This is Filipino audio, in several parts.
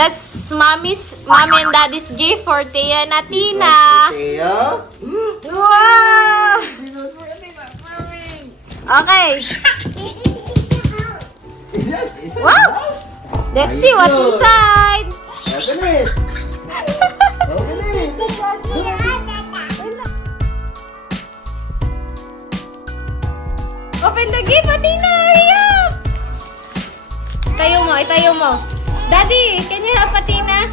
That's mommy and daddy's gift for Thea and Athena. Thea? Wow! Okay. Wow! Let's see what's inside. Open it. Open it. Open the gift, Athena. Hurry up! Itayo mo. Daddy, can you help Athena?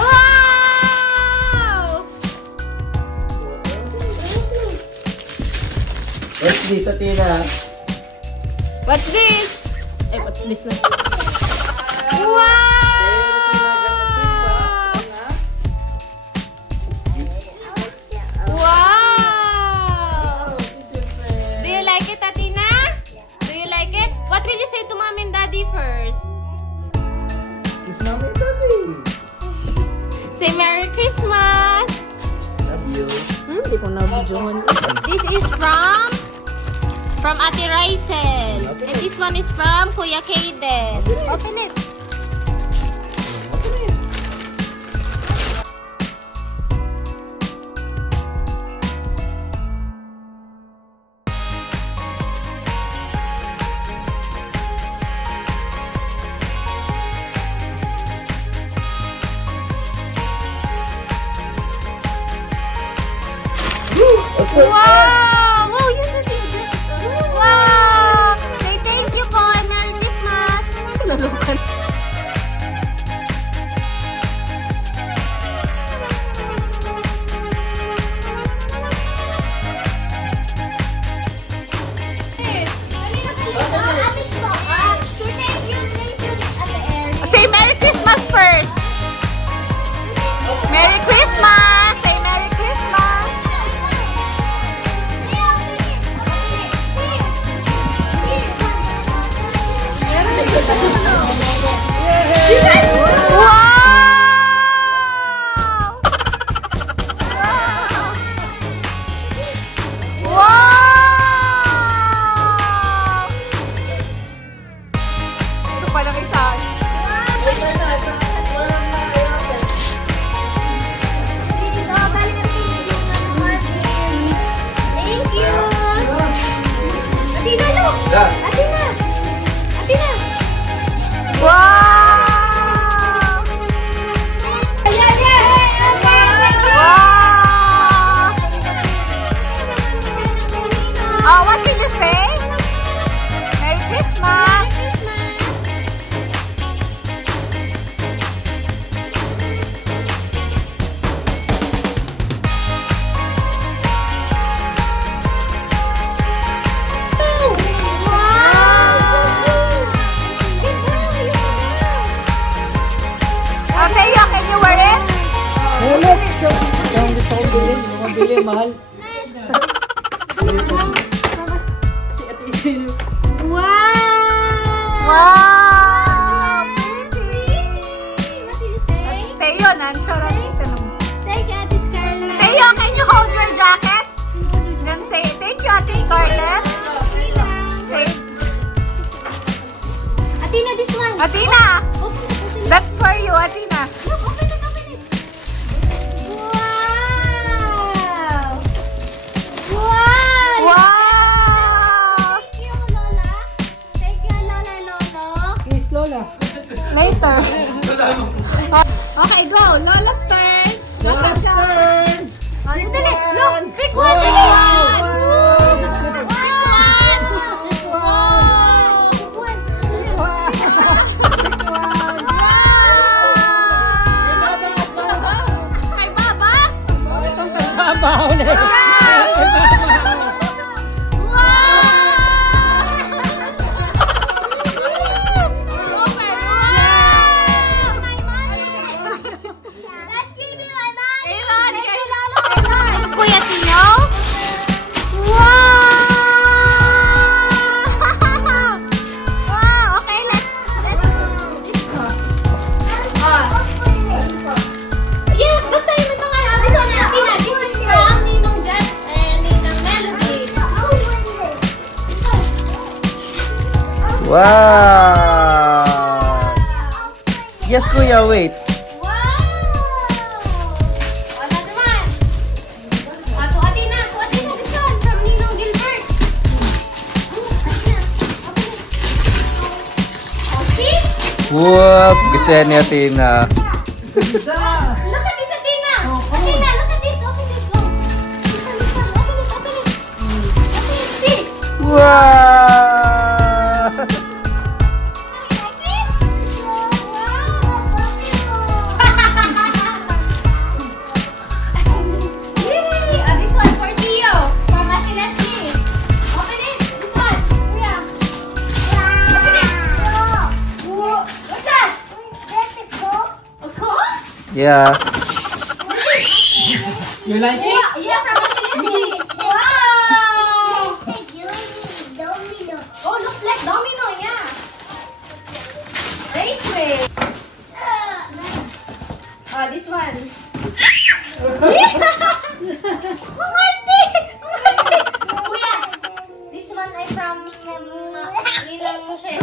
Wow! What's this, Athena? What's this? What's this? Wow! Wow! Do you like it, Athena? Do you like it? What will you say to Mom and Daddy first? Kiss Mom and Daddy. Say Merry Christmas! Love you. Hindi ko na-videohan. This is from Ate Rysel. And this one is from Kuya Kaden. Open it. Wow! Wow, you're the teacher. Wow! Say thank you po. Merry Christmas. Lulukan. Say Merry Christmas first. Merry Christmas. Say Merry Christmas. What did you say? Merry Christmas! Okay, can you wear it? Yung gusto kong bilhin, yung mabili, mahal. Wow! Wow! What do you say? Teo, nansyo na dito. Thank you, Ate Scarlett. Teo, can you hold your jacket? Then say, thank you, Ate Scarlett. Say, Athena, this one. Athena! That's for you, Athena. Look, open it. Wow! Wow! Wow! Thank you, Lola. Thank you, Lola, Lolo. Kiss Lola. Later. Okay, go. Lola's turn. Lola's turn. Dali. Look, pick one. Pick one. Kuya Tino? Wow! Wow! Okay, let's yeah, basta yung mga this one, Athena. This is from Ninong Jet and Ninong Melody. Wow! Yes, kuya, wait. Wow! Another one. To Athena. This one from Ninong Gilbert. Athena. Okay. Whoop! Gusto yan ni Athena. Look at this, Athena. Athena, look at this. Open this. Go. Open it. See. Wow! This one for Theo. From Ate Leslie. Open it. This one. Kuya. Open it. Whoa. What's that? A coat? Yeah. You like it? Yeah, from Ate Leslie. Wow. Oh, looks like domino. Yeah. Raceway. This one. Kuya, this one ay from Nilang Moshe.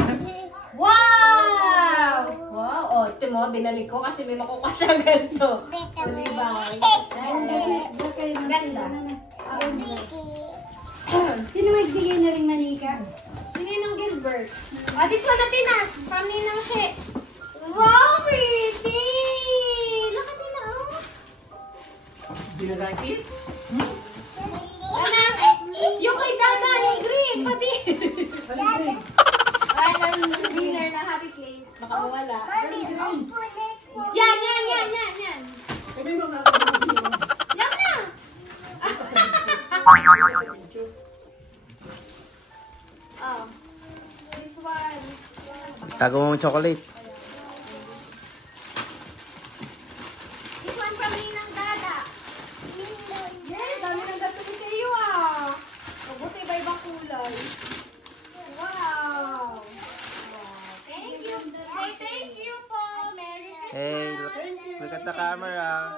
Wow! Wow! Oh, ito mo, binalik ko kasi may makukuha siya ganito. Diba? Ganda. Sino magbigay na rin manika? Si Ninong Gilbert. This one natin na. From Nilang Moshe. Wow, pretty! Look at it now. Do you like it? Ana, yung kay Dada, yung green, pati. Ay, ang winner na happy plate. Baka mawala. Yan. Pwede mo nga Yan na. Oh. This one. Tago mo yung chocolate. This one from Ninang Dada. Yes, dami ng gato ni kayo ah. Mabuti iba-ibang kulay. Wow. Thank you. Hey, thank you po. Merry Christmas. Hey, look at the camera.